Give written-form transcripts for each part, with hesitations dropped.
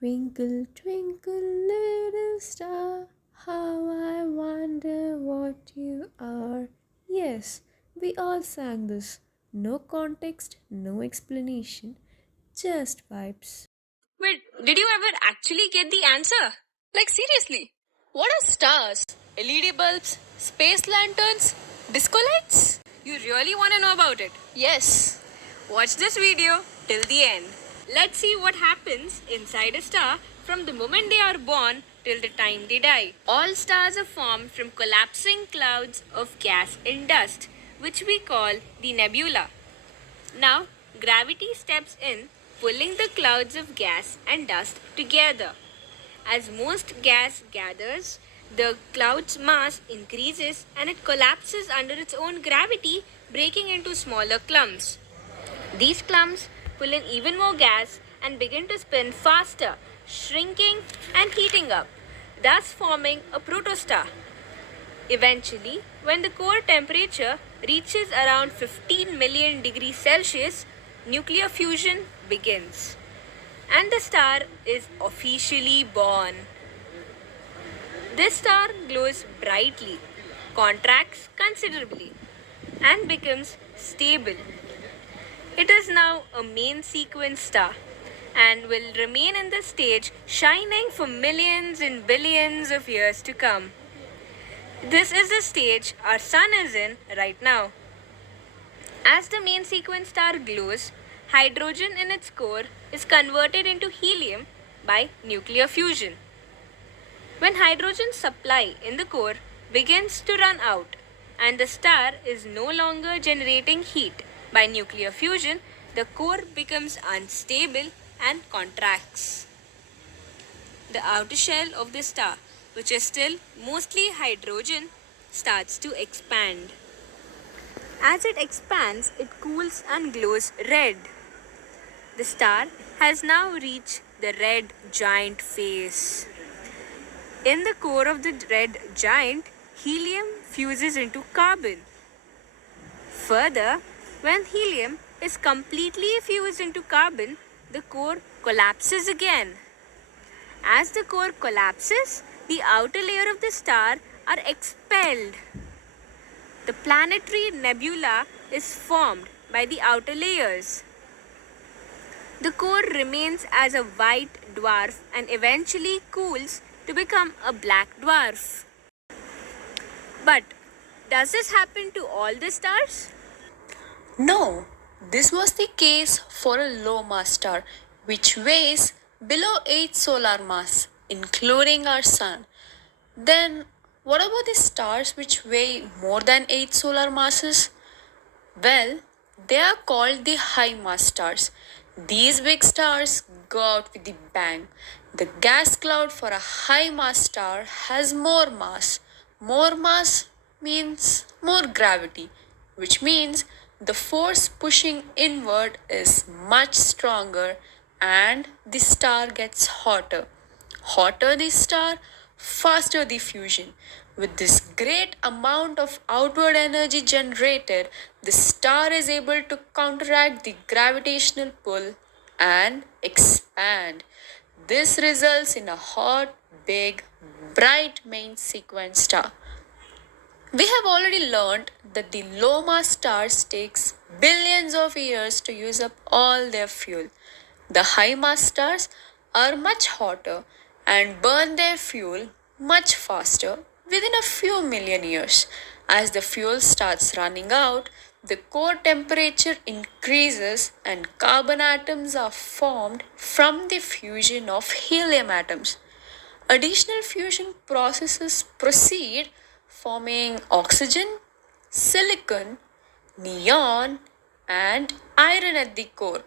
Twinkle, twinkle, little star, how I wonder what you are. Yes, we all sang this. No context, no explanation, just vibes. Wait, did you ever actually get the answer? Like, seriously, what are stars? LED bulbs? Space lanterns? Disco lights? You really want to know about it? Yes. Watch this video till the end. Let's see what happens inside a star from the moment they are born till the time they die. All stars are formed from collapsing clouds of gas and dust, which we call the nebula. Now, gravity steps in, pulling the clouds of gas and dust together. As most gas gathers, the cloud's mass increases and it collapses under its own gravity, breaking into smaller clumps. These clumps pull in even more gas and begin to spin faster, shrinking and heating up, thus forming a protostar. Eventually, when the core temperature reaches around 15 million degrees Celsius, nuclear fusion begins. And the star is officially born. This star glows brightly, contracts considerably, and becomes stable. It is now a main sequence star and will remain in this stage shining for millions and billions of years to come. This is the stage our sun is in right now. As the main sequence star glows, hydrogen in its core is converted into helium by nuclear fusion. When hydrogen supply in the core begins to run out and the star is no longer generating heat by nuclear fusion, the core becomes unstable and contracts. The outer shell of the star, which is still mostly hydrogen, starts to expand. As it expands, it cools and glows red. The star has now reached the red giant phase. In the core of the red giant, helium fuses into carbon. Further, when helium is completely fused into carbon, the core collapses again. As the core collapses, the outer layer of the star are expelled. The planetary nebula is formed by the outer layers. The core remains as a white dwarf and eventually cools to become a black dwarf. But does this happen to all the stars? No, this was the case for a low mass star which weighs below 8 solar mass, including our sun. Then, what about the stars which weigh more than 8 solar masses? Well, they are called the high mass stars. These big stars go out with a bang. The gas cloud for a high mass star has more mass. More mass means more gravity, which means the force pushing inward is much stronger and the star gets hotter. Hotter the star, faster the fusion. With this great amount of outward energy generated, the star is able to counteract the gravitational pull and expand. This results in a hot, big, bright main sequence star. We have already learned that the low mass stars takes billions of years to use up all their fuel. The high mass stars are much hotter and burn their fuel much faster within a few million years. As the fuel starts running out, the core temperature increases and carbon atoms are formed from the fusion of helium atoms. Additional fusion processes proceed, forming oxygen, silicon, neon, and iron at the core.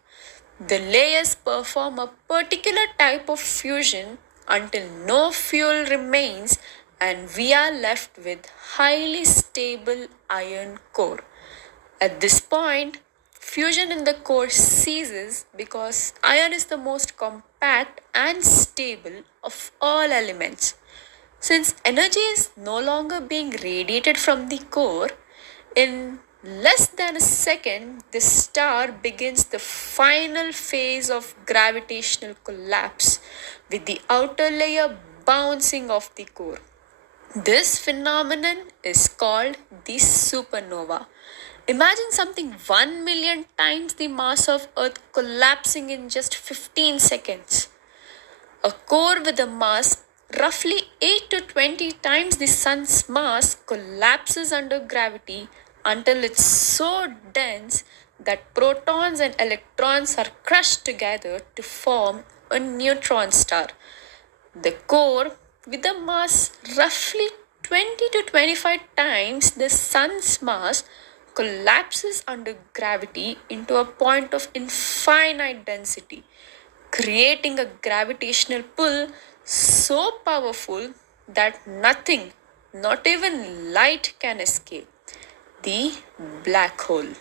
The layers perform a particular type of fusion until no fuel remains and we are left with highly stable iron core. At this point, fusion in the core ceases because iron is the most compact and stable of all elements. Since energy is no longer being radiated from the core, in Less than a second, the star begins the final phase of gravitational collapse, with the outer layer bouncing off the core. This phenomenon is called the supernova. Imagine something 1 million times the mass of Earth collapsing in just 15 seconds. A core with a mass roughly 8 to 20 times the sun's mass collapses under gravity until it's so dense that protons and electrons are crushed together to form a neutron star. The core, with a mass roughly 20 to 25 times the sun's mass, collapses under gravity into a point of infinite density, creating a gravitational pull so powerful that nothing, not even light, can escape. The black hole.